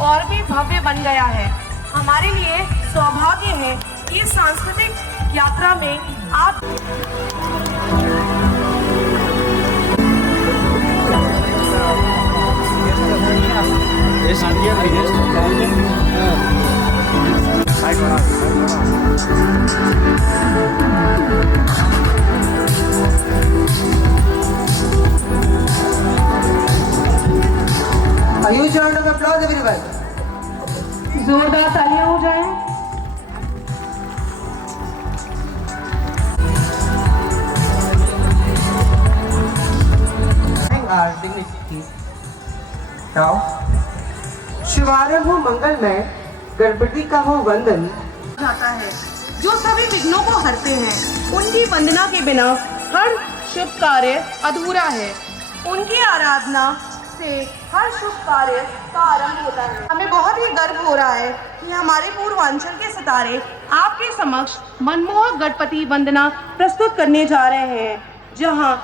और भी भव्य बन गया है। हमारे लिए सौभाग्य है कि इस सांस्कृतिक यात्रा में आप A huge round of applause, everyone. जोरदार तालियां हो जाएं। Our dignity. Now, शुभारंभ हो मंगलमय, गणपति का हो वंदन जाता है, जो सभी विघ्नों को हरते हैं। उनकी वंदना के बिना हर शुभ कार्य अधूरा है। उनकी आराधना से हर शुभ कार्य का आरंभ होता है। हमें बहुत ही गर्व हो रहा है कि हमारे पूर्वांचल के सितारे आपके समक्ष मनमोहक गणपति वंदना प्रस्तुत करने जा रहे हैं, जहां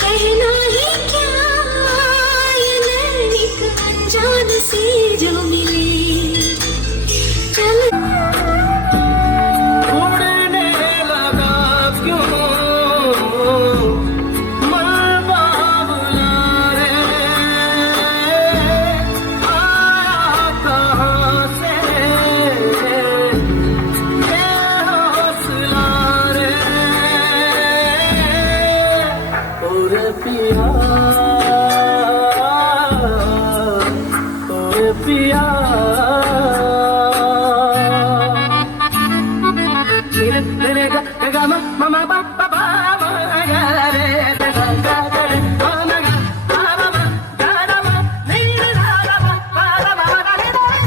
कहना ही क्या ये नैनिक अनजान से जो मिले चल उड़ने लगा क्यों मन बाबुला रे आया कहाँ से ये हौसला रे और पिया और पिया रे गा गा ma ma ma ba ba ba ma ga re ga ga ga re ma ma ga ba ba ma ga da ma ni da da ba ba da ba da ni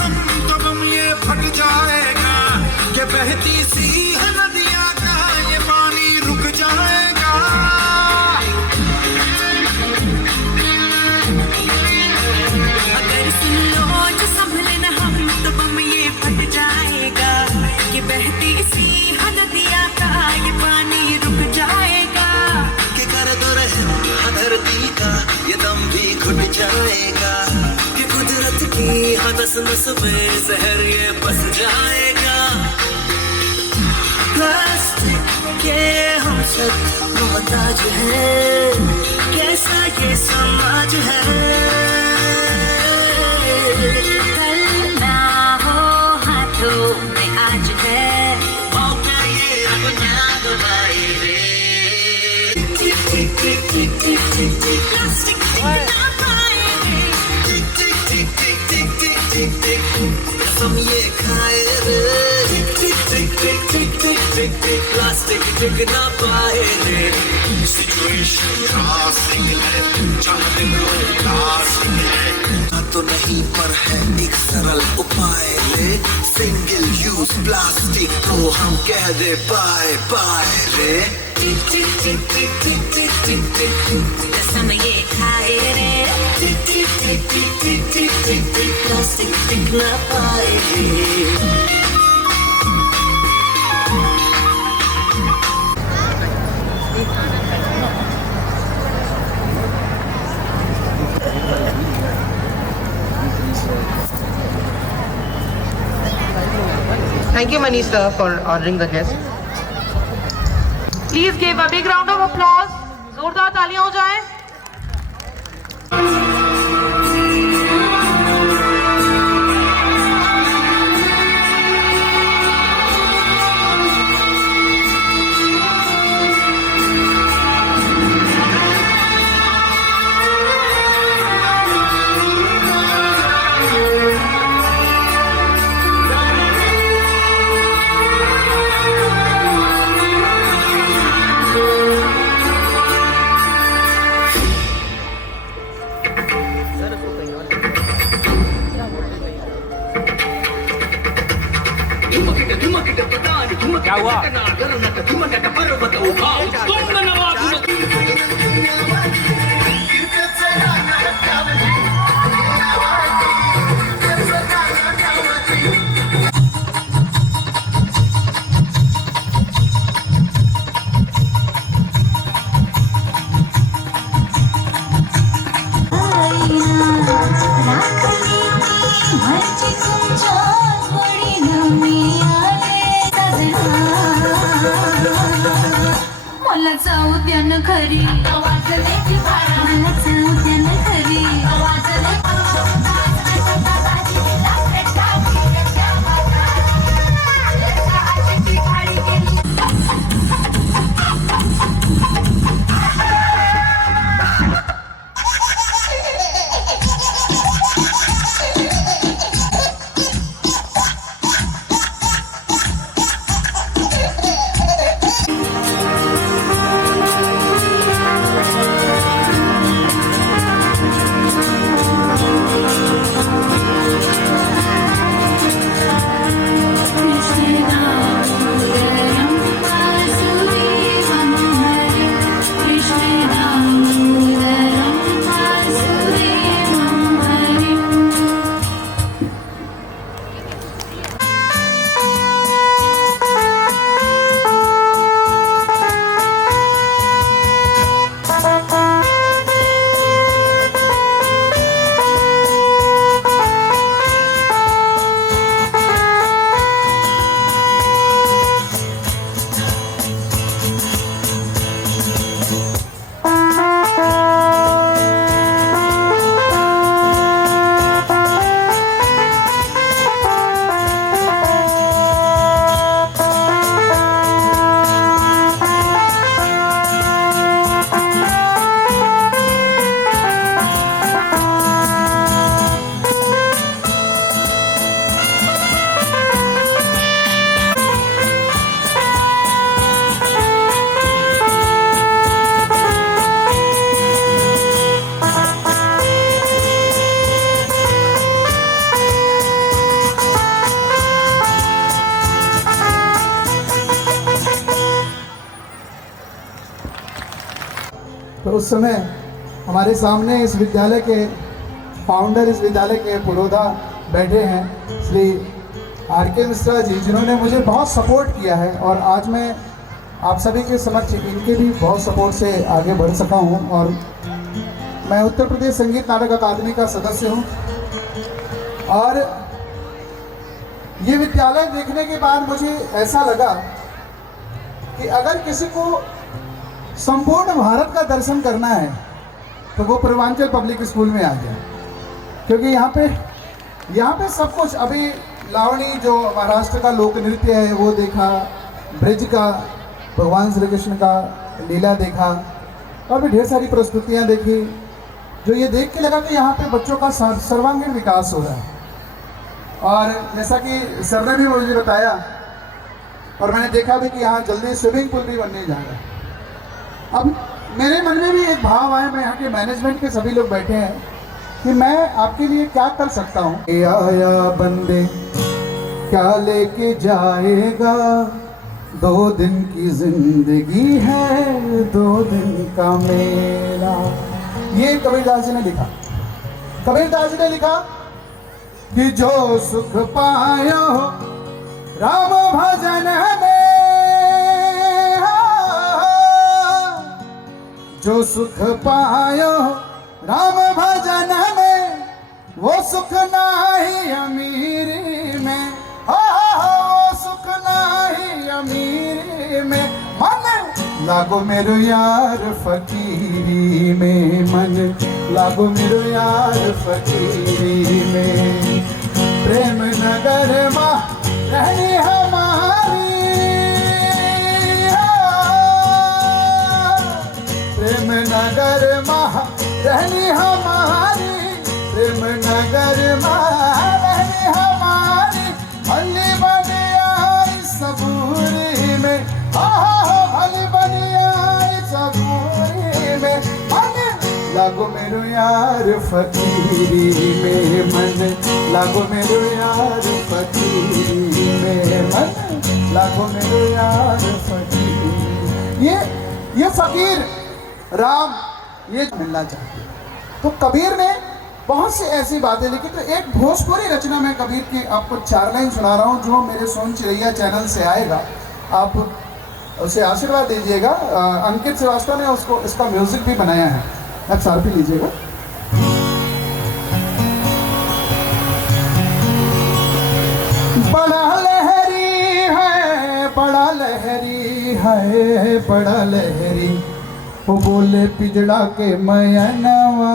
हम तो गम ये फट जाएगा कि बहती सी है नदियाँ का ये पानी रुक जाएगा अगर सुन लो जो संभले न हम तो बम ये फट जाएगा ये बहती सी नदिया का ये पानी रुक जाएगा कि कर दो रहम धरती का ये दम भी घुट जाएगा कि कुदरत की नस नस में जहर ये बस जाएगा प्लास्टिक के हम सब मोहताज हैं कैसा ये समाज है कल ना हो हाथों में आज है मौका ये अपना गवाए रे प्लास्टिक ना पाएंगे कसम ये खाए रे प्लास्टिक टिक ना पाए रे सिचुएशन ड्रास्टिक है चाहते लोग प्लास्टिक है तो नहीं पर है एक सरल उपाय रे सिंगल यूज प्लास्टिक को हम कह दे बाय बाय रे कसम ये खाए रे प्लास्टिक टिक ना पाए रे Thank you, Manish sir, for ordering the guest. Please give a big round of applause. जोरदार तालियां हो जाएं. क्या हुआ मला जाऊ द्या न घरी मला जाऊ द्या न घरी इस समय हमारे सामने इस विद्यालय के फाउंडर, इस विद्यालय के पुरोधा बैठे हैं, श्री RK मिश्रा जी, जिन्होंने मुझे बहुत सपोर्ट किया है और आज मैं आप सभी के समक्ष इनके भी बहुत सपोर्ट से आगे बढ़ सका हूँ। और मैं उत्तर प्रदेश संगीत नाटक अकादमी का सदस्य हूँ और ये विद्यालय देखने के बाद मुझे ऐसा लगा कि अगर किसी को संपूर्ण भारत का दर्शन करना है तो वो पूर्वांचल पब्लिक स्कूल में आ जाए, क्योंकि यहाँ पे सब कुछ, अभी लावणी जो महाराष्ट्र का लोक नृत्य है वो देखा, ब्रिज का, भगवान श्री कृष्ण का लीला देखा और भी ढेर सारी प्रस्तुतियाँ देखी, जो ये देख के लगा कि यहाँ पे बच्चों का सर्वांगीण विकास हो रहा है। और जैसा कि सर ने भी मुझे बताया और मैंने देखा भी कि यहाँ जल्दी स्विमिंग पूल भी बनने जा रहा है। अब मेरे मन में भी एक भाव आया, मैं यहाँ के मैनेजमेंट के सभी लोग बैठे हैं, कि मैं आपके लिए क्या कर सकता हूँ। आया बंदे क्या लेके जाएगा, 2 दिन की जिंदगी है, 2 दिन का मेला। ये कबीरदास जी ने लिखा। कबीरदास जी ने लिखा कि जो सुख पायो राम भजन में, जो सुख पायो राम भजन में, वो सुख नाही अमीरी में, वो सुख नाही अमीरी में। मन लागो मेरो यार फकीरी में, मन लागो मेरो यार फकीरी में। प्रेम नगर माँ रहनी हमारी, प्रेम नगर माँ रहनी हमारी, प्रेम नगर माँ रहनी हमारी। भली बनी आई सबूरी में, भली बनी आई सबूरी में। मन लागो मेरो यार फकीरी में, मन लागो मेरो यार फकीरी में, मन लागो मेरो यार फकीरी। ये फकीर राम ये मिलना चाहते। तो कबीर ने बहुत सी ऐसी बातें लिखी। तो एक भोजपुरी रचना में कबीर की आपको 4 लाइन सुना रहा हूँ, जो मेरे सोन चिड़ैया चैनल से आएगा, आप उसे आशीर्वाद दीजिएगा। अंकित श्रीवास्तव ने उसको इसका म्यूजिक भी बनाया है, आप सार्फी लीजिएगा। बड़ा लहरी है, बड़ा लहरी है, बड़ा लहरी, वो बोले पिजड़ा के मयनवा,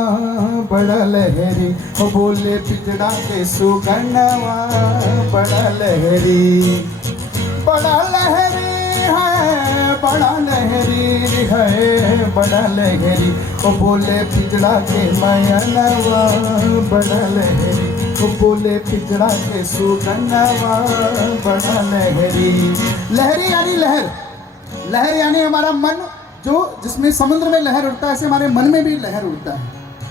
बड़ा लहरी, वो बोले पिजड़ा के सुगनवा, बड़ा लहरी। बड़ा लहरी है, बड़ा लहरी है, बड़ा लहरी, वो बोले पिजड़ा के मयनवा, बड़ा लहरी, वो बोले पिजड़ा के सुगनवा, बड़ा लहरी। लहरी यानी लहर, लहर यानी हमारा मन, जो जिसमें समुद्र में लहर उठता है, ऐसे हमारे मन में भी लहर उठता है।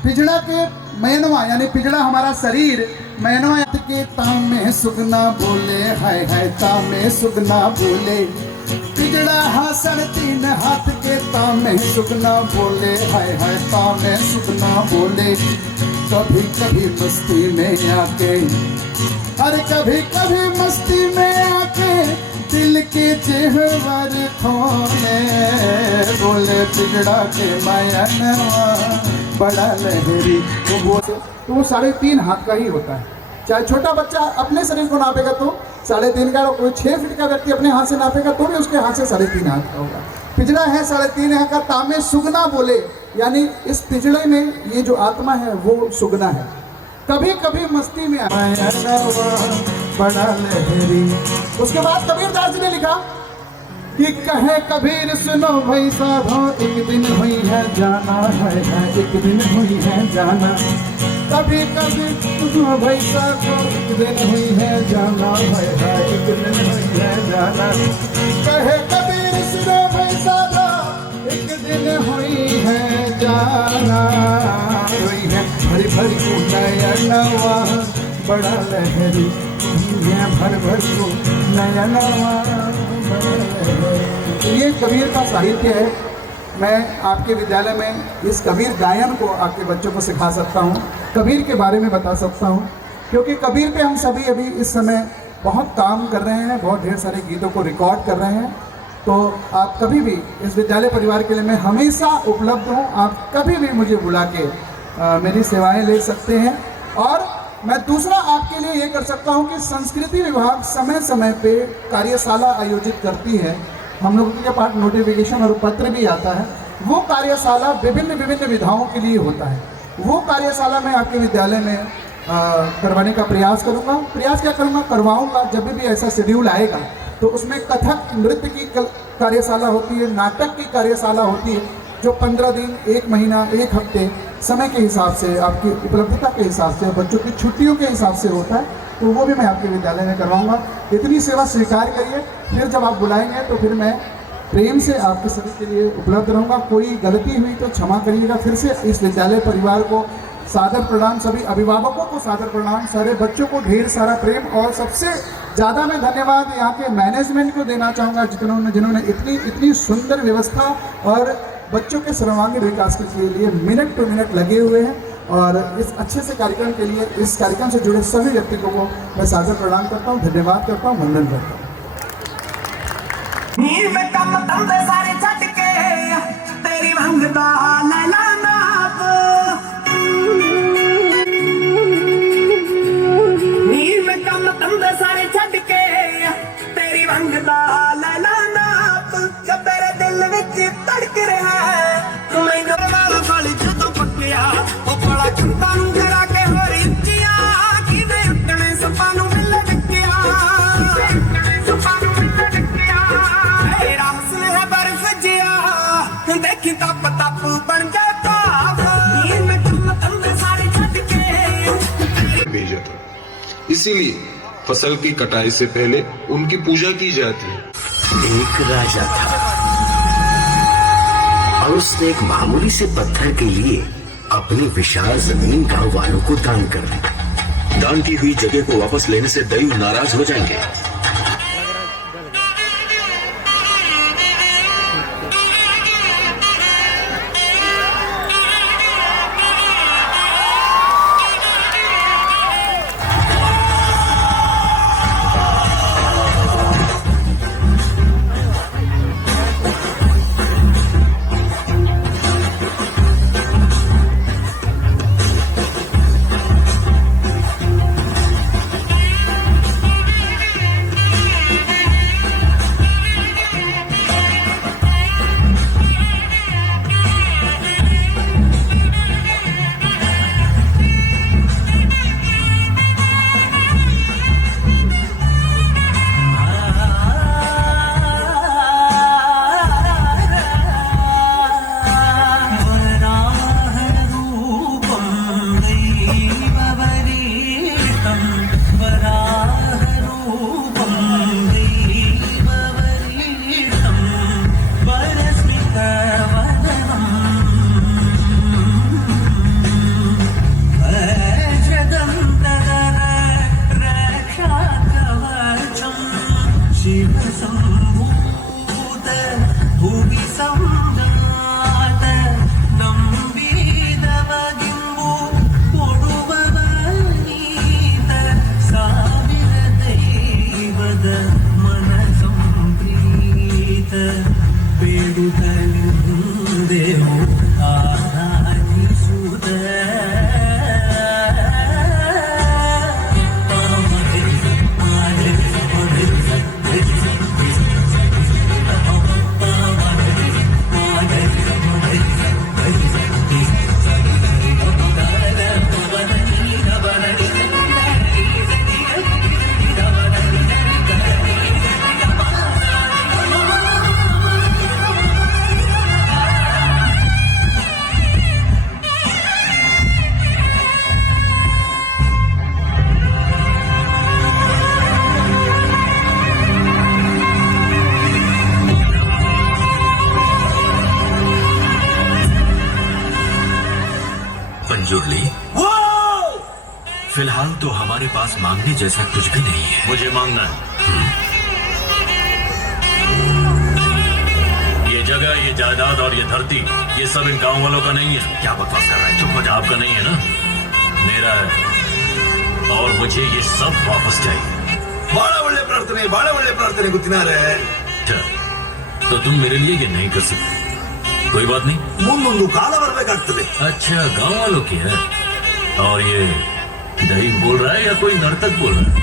पिजड़ा के मैनवा यानी पिजड़ा हमारा शरीर, मैनवा के ताम में सुगना बोले, हाय हाय ताम में सुगना बोले। पिजड़ा हासन 3 हाथ के ताम में सुगना बोले, हाय हाय ताम में सुगना बोले। कभी कभी मस्ती में आके, अरे कभी कभी मस्ती में आके, दिल के चेहवर खोले, बोले पिजड़ा के मयनवा, बड़ा लहरी। तो वो 3.5 हाथ का ही होता है। चाहे छोटा बच्चा अपने शरीर को नापेगा तो 3.5 का, कोई 6 फीट का व्यक्ति अपने हाथ से नापेगा तो भी उसके हाथ से 3.5 हाथ का होगा। पिजड़ा है 3.5 हाथ का, तामे सुगना बोले, यानी इस पिजड़े में ये जो आत्मा है वो सुगना है। कभी कभी मस्ती में बड़ा लहरी। उसके बाद कबीरदास जी ने लिखा कि कहे कबीर सुनो भाई साधो, एक दिन हुई है जाना है, एक दिन हुई है जाना। कभी कभी सुनो भाई साधो, एक दिन हुई है जाना है, एक दिन हुई है जाना। कहे कबीर सुनो भाई साधो, एक दिन हुई है जाना। हुई है भरी भरी को नया नवा, बड़ा लहरी, भर भर को नया नवा। ये कबीर का साहित्य है। मैं आपके विद्यालय में इस कबीर गायन को आपके बच्चों को सिखा सकता हूँ, कबीर के बारे में बता सकता हूँ, क्योंकि कबीर पे हम सभी अभी इस समय बहुत काम कर रहे हैं, बहुत ढेर सारे गीतों को रिकॉर्ड कर रहे हैं। तो आप कभी भी इस विद्यालय परिवार के लिए मैं हमेशा उपलब्ध हूँ, आप कभी भी मुझे बुला के मेरी सेवाएं ले सकते हैं। और मैं दूसरा आपके लिए ये कर सकता हूँ कि संस्कृति विभाग समय समय पे कार्यशाला आयोजित करती है, हम लोगों के पास नोटिफिकेशन और पत्र भी आता है। वो कार्यशाला विभिन्न विभिन्न विधाओं के लिए होता है। वो कार्यशाला मैं आपके विद्यालय में करवाने का प्रयास करूँगा। प्रयास क्या करूँगा, करवाऊँगा। जब भी ऐसा शेड्यूल आएगा तो उसमें कथक नृत्य की कार्यशाला होती है, नाटक की कार्यशाला होती है, जो 15 दिन, 1 महीना, 1 हफ्ते समय के हिसाब से, आपकी उपलब्धता के हिसाब से, बच्चों की छुट्टियों के हिसाब से होता है। तो वो भी मैं आपके विद्यालय में करवाऊँगा। इतनी सेवा स्वीकार करिए, फिर जब आप बुलाएंगे तो फिर मैं प्रेम से आपके सभी के लिए उपलब्ध रहूँगा। कोई गलती हुई तो क्षमा करिएगा। फिर से इस विद्यालय परिवार को सादर प्रणाम, सभी अभिभावकों को सादर प्रणाम, सारे बच्चों को ढेर सारा प्रेम, और सबसे ज़्यादा मैं धन्यवाद यहाँ के मैनेजमेंट को देना चाहूँगा, जिन्होंने इतनी सुंदर व्यवस्था और बच्चों के सर्वांगीण विकास के लिए मिनट टू मिनट लगे हुए हैं। और इस अच्छे से कार्यक्रम के लिए, इस कार्यक्रम से जुड़े सभी व्यक्तियों को मैं सादर प्रणाम करता हूँ, धन्यवाद करता हूँ, वंदन करता हूँ। में कम तंदे सारे छट के तेरी मंगदा लैला नाप, नीर में कम तंदे सारे छट के तेरी मंगदा लैला नाप, जब तेरे दिल विच तड़क रहा है तू मैनू वाला वाली जदों पक्किया ओ बड़ा चंदा नू गिरा के हो रिंचिया किने उठने सपा नू मिल डकिया, सपा नू मिल डकिया तेरा हसन है बर्फ जिया देखी तप तप बन जाता नीर में कम तंदे सारे छट के भेजा था। इसीलिए फसल की कटाई से पहले उनकी पूजा की जाती है। एक राजा था और उसने एक मामूली से पत्थर के लिए अपनी विशाल जमीन गांव वालों को दान कर दी। दान की हुई जगह को वापस लेने से दैव नाराज हो जाएंगे। फिलहाल तो हमारे पास मांगने जैसा कुछ भी नहीं है। मुझे मांगना है। ये जगह, ये जायदाद और ये धरती, ये सब इन गांव वालों का नहीं है। क्या बकवास कर रहा है? चुप हो जा। आपका नहीं है ना, मेरा है, और मुझे ये सब वापस चाहिए। बड़ा ಒಳ್ಳೆ ಪ್ರಾರ್ಥನೆ ಗೊತ್ತಿನಾರೆ। अच्छा, तो तुम मेरे लिए ये नहीं कर सकते। कोई बात नहीं, ಮುಂದೊಂದು ಕಾಲ ಬರಬೇಕಾಗ್ತದೆ। अच्छा, गांव वालों की है। और ये दही बोल रहा है या कोई नर्तक बोल रहा है?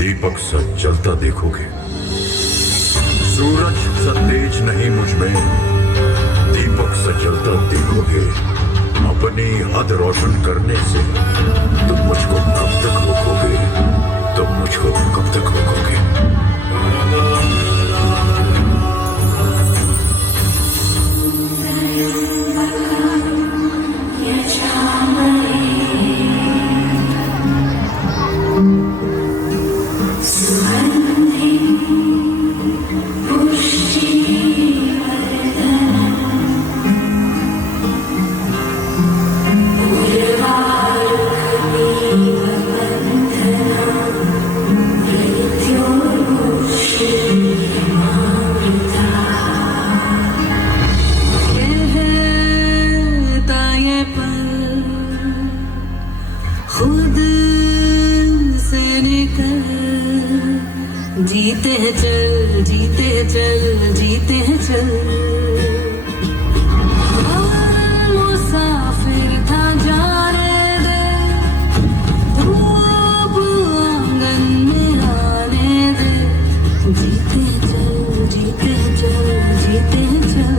दीपक सा जलता देखोगे, सूरज सा तेज नहीं मुझ में, दीपक सा जलता देखोगे। अपनी हद रोशन करने से तुम मुझको कब तक रोकोगे? तुम मुझको कब तक रोकोगे? जीते हैं चल, जीते हैं चल, जीते हैं चल। मुसाफिर था जाने दे, धूप आंगन में आने दे। जीते हैं चल, जीते हैं चल, जीते हैं चल।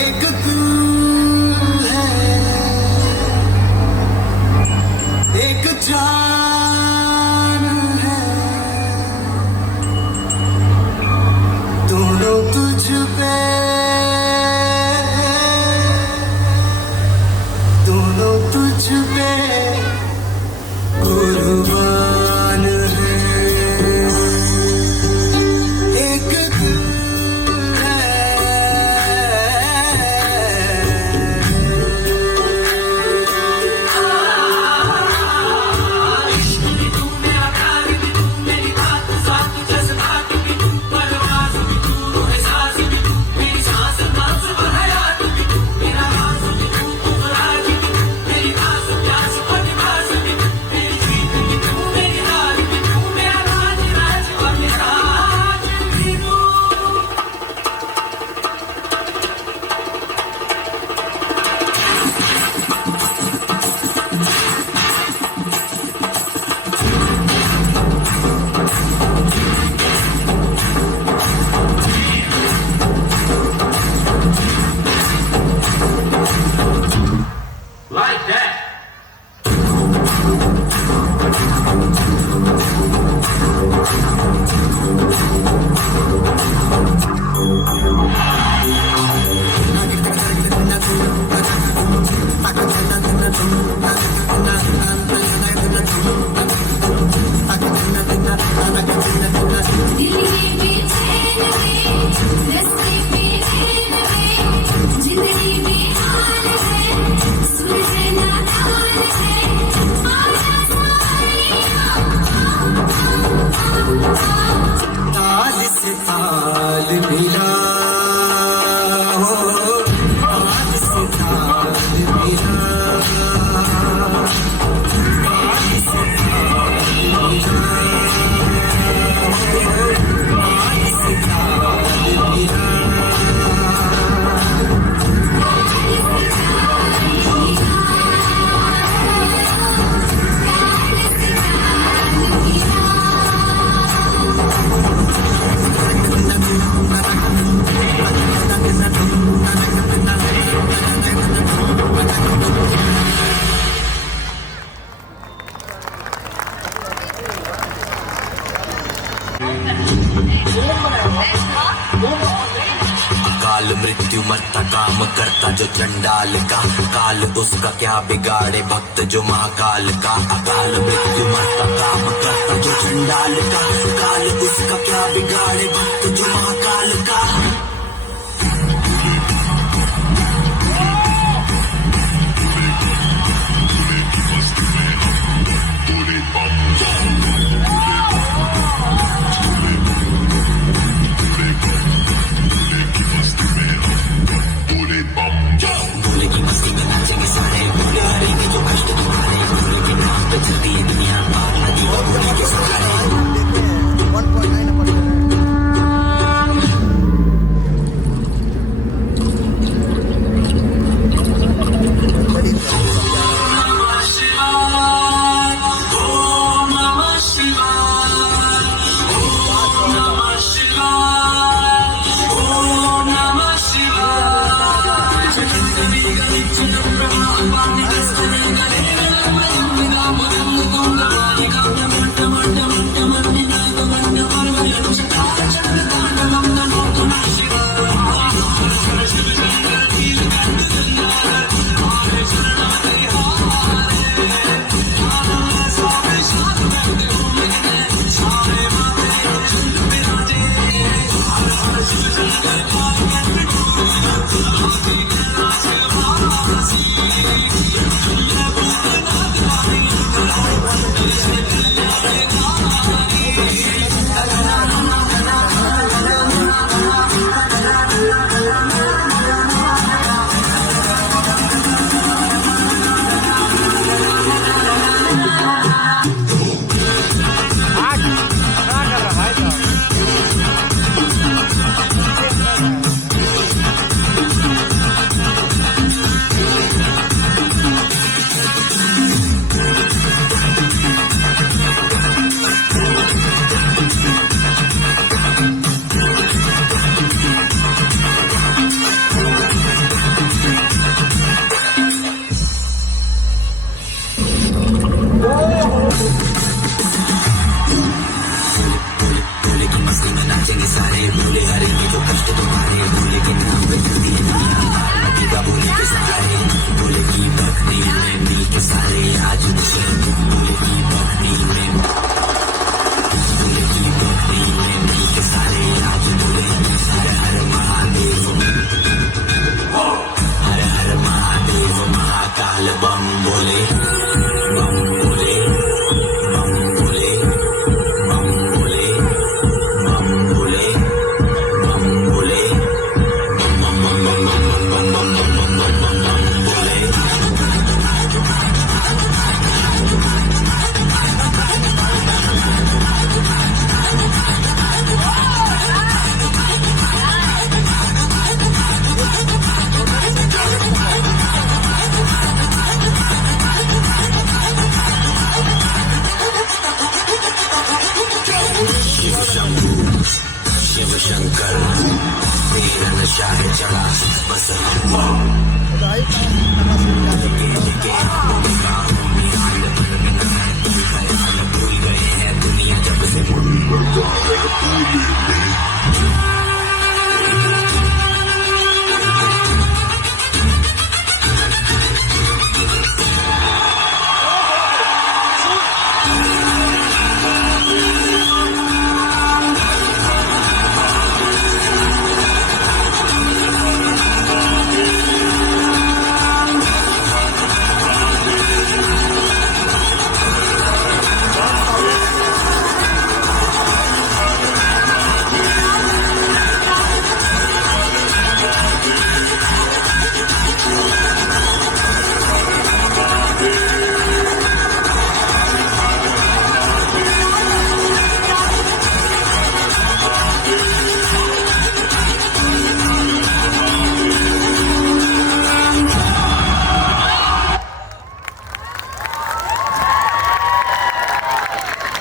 एक अकाल मृत्यु मरता काम करता जो चंडाल का, काल उसका क्या बिगाड़े भक्त जो महाकाल का। अकाल मृत्यु मरता काम करता जो चंडाल का, काल उसका क्या बिगाड़े भक्त जो महाकाल का। भोले की मस्ती में नाचेंगे सारे, भोले हरेंगे जो कष्ट तुम्हारे, भोले के नाम पे चलती है दुनिया पार नदी और भोले के सहारे।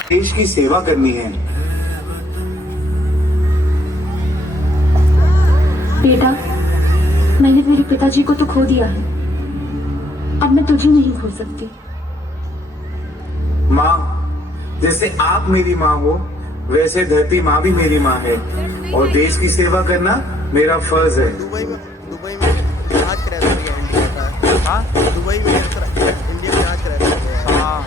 देश की सेवा करनी है। बेटा, मैंने मेरे पिताजी को तो खो दिया है, अब मैं तुझे नहीं खो सकती। माँ, जैसे आप मेरी माँ हो, वैसे धरती माँ भी मेरी माँ है और देश की सेवा करना मेरा फर्ज है। दुबई में जहाज क्रैश हो गया इंडिया का। हाँ, दुबई में इंडिया का जहाज क्रैश हो गया। हाँ,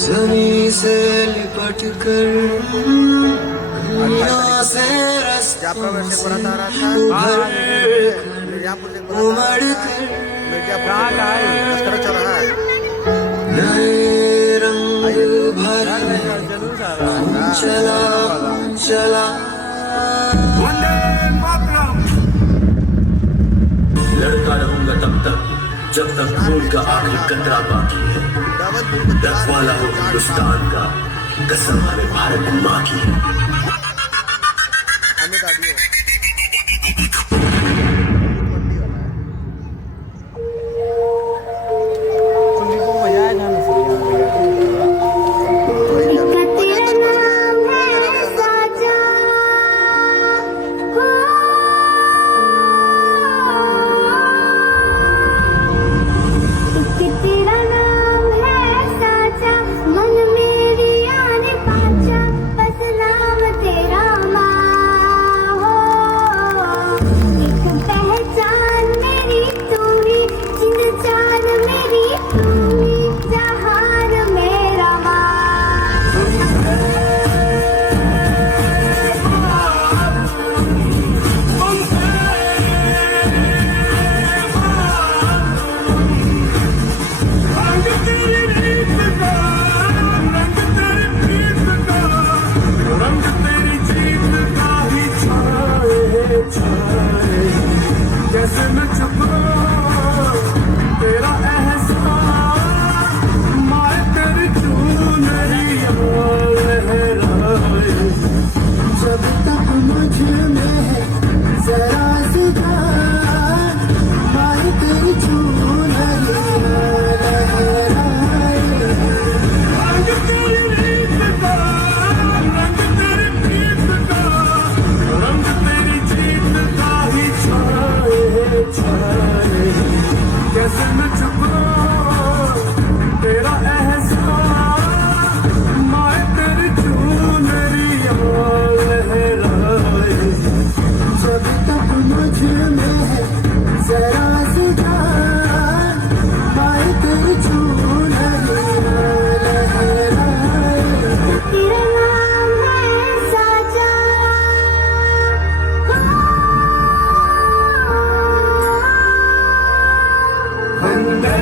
ज़मीं से लिपट कर दुनिया से रास्तों से उमड़ कर नए रंग भर चला चला। लड़ता रहूंगा तब तक जब तक खून का आखिरी कतरा बाकी है। रखवाला हो हिंदुस्तान का, कसम हमें भारत माँ की है। वंदे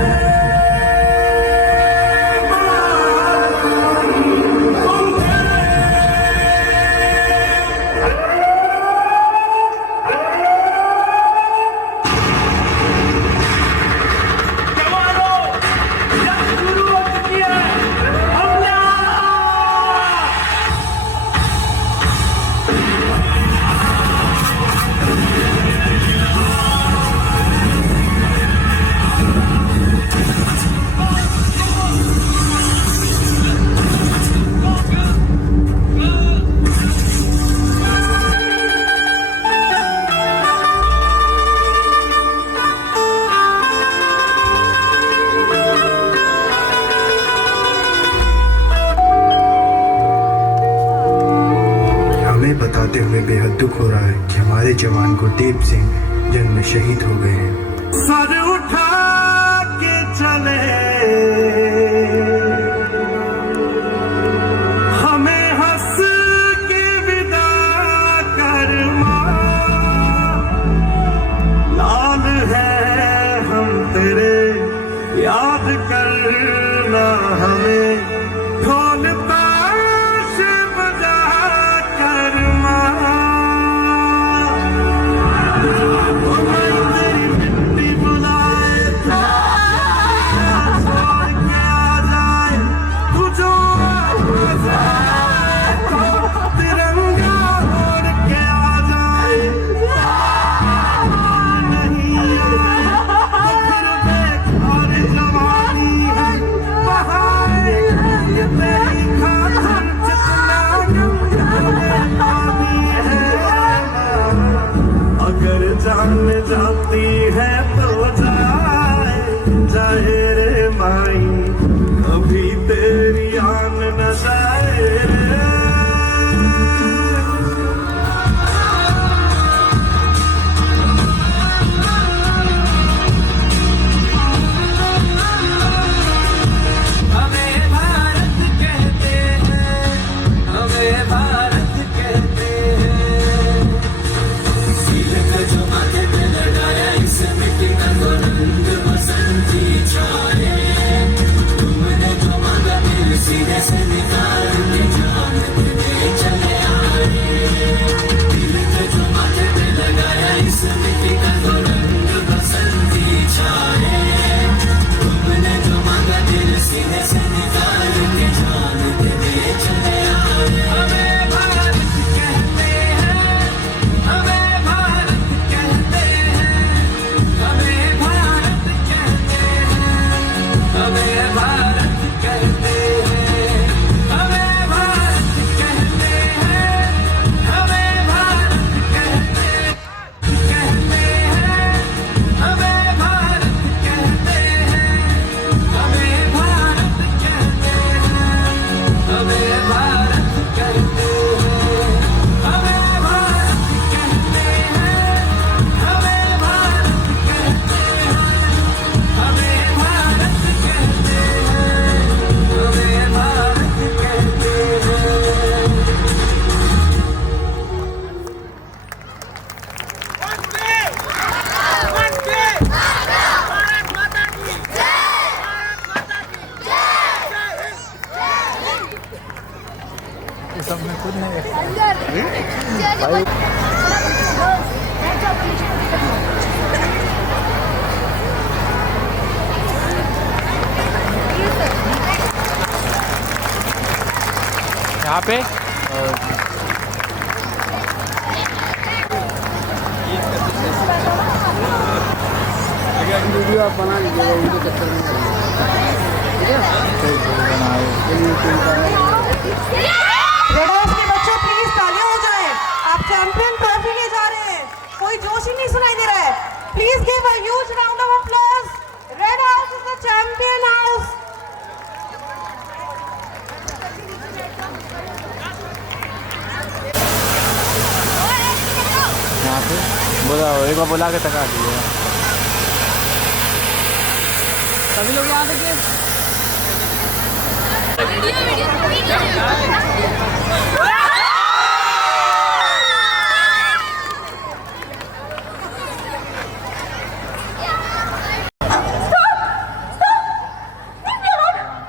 जवान गुरदीप सिंह जंग में शहीद हो गए हैं। सर उठा के चले हमें हंस के विदा कर लाल है हम तेरे याद करना हमें ढोल ताश बजा कर मिट्टी बुलाए छोड़ के आ जाए तुझो तिरंगा ओढ़ के आ जाए नहीं आए तो फिर बेकार जवानी है बहाए ये तेरी खातिर जितना पानी है अगर जान जाती है तो जाए जाए रे माई अभी तेरी आन न जाए रे हमें भारत कहते हैं हमें भारत कहते हैं सिर का जो माथे पे लगाया इस मिट्टी का तो रंग बसंती छाए तुमने जो मांगा दिल सीने से निकाल के जान दे चले आए दिल का जो माथे पे लगाया इस मिट्टी का तो रंग बसंती छाए तुमने जो मांगा दिल सीने से निकाल के जान दे चले आए हमें भारत कहते हैं हमें भारत कहते हैं हमें भारत कहते हैं हमें भारत कहते हैं हमें भारत कहते हैं हमें भारत कहते हैं हमें भारत कहते हैं हमें भारत कहते हैं हमें भारत कहते हैं हमें भारत कहते हैं हमें भारत कहते हैं हमें भारत कहते यहाँ पे वीडियो आप बना लीजिएगा उनके चक्कर में रेड हाउस के बच्चों प्लीज तालियां हो जाए आप चैंपियन ट्रॉफी ले जा रहे हैं कोई जोश ही नहीं सुनाई दे रहा है please give a huge round of applause red house is the champion house यहाँ पे बोला एक बार बुला के तका दिए सभी लोग यहाँ देखिए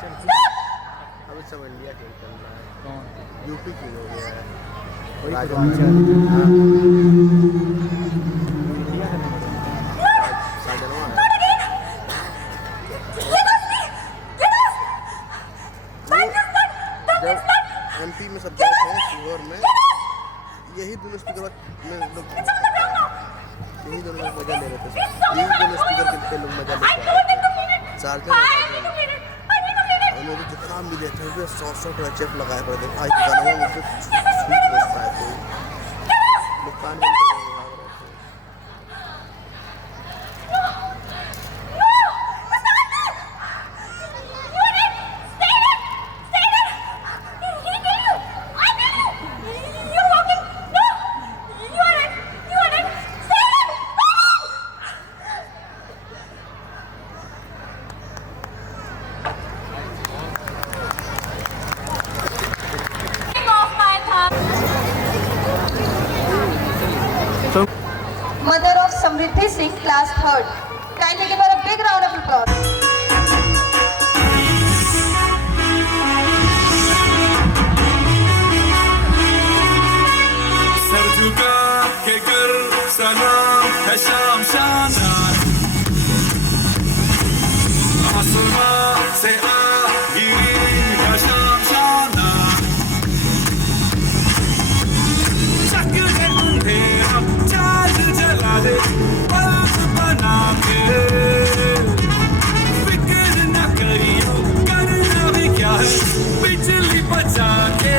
अब सब इंडिया खेल चल रहा है यूपी खेल हो गया है एमपी में सब बैठे हैं सीहोर में यही दोनों स्पीकर में लोग यही दोनों लोग मजा ले रहे थे यही दोनों स्पीकर के लोग मजा ले रहे थे चार्जर उन्होंने जितना मिले थे उसमें 100 का चेप लगाए पड़े थे भाई गाना मुझे स्वीट बजता है तो लोग कान बंद करके भाग रहे थे class 3rd. Kindly give her a big round of applause. Sir झुका के कर सलाम है शाम शानदार आसमां से आ गिरी है शाम शानदार चक दे अंधेरा चाँद जला दे बल्ब बना के फिक्र न करियो करना भी क्या है बिजली बचा के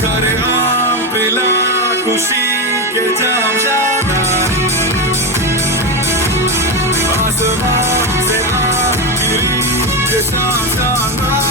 सारे आम पिला खुशी के जाम शानदार आसमां से आ गिरी ये शाम शानदार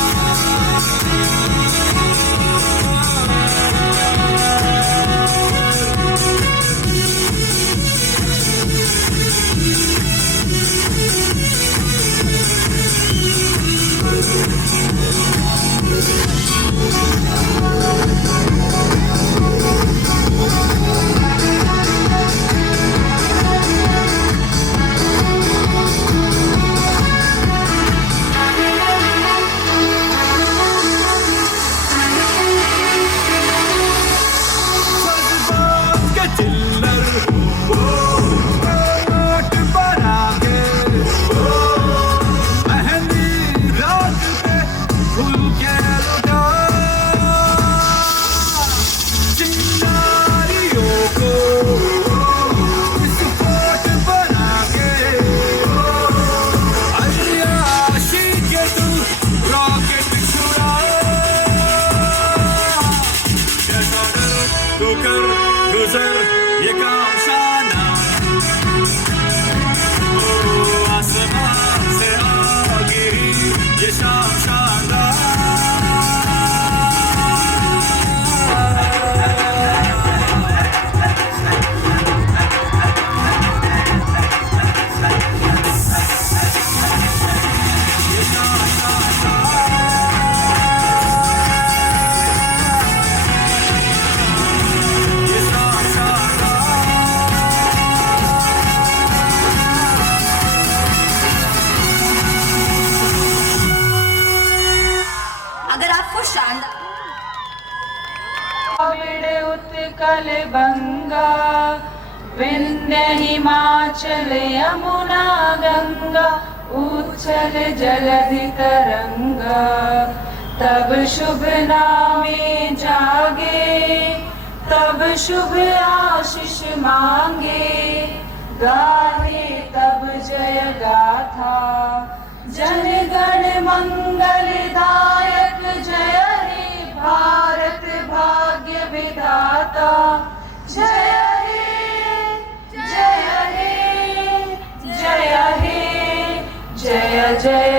उत्कल बंगा विंध्य हिमाचल यमुना गंगा उच्छल जलधि तरंगा तब शुभ नामे जागे तब शुभ आशीष मांगे गाहे तब जय गाथा जन गण मंगलदायक जय हे भारत भाग्य विधाता जय हे जय हे जय हे जय जय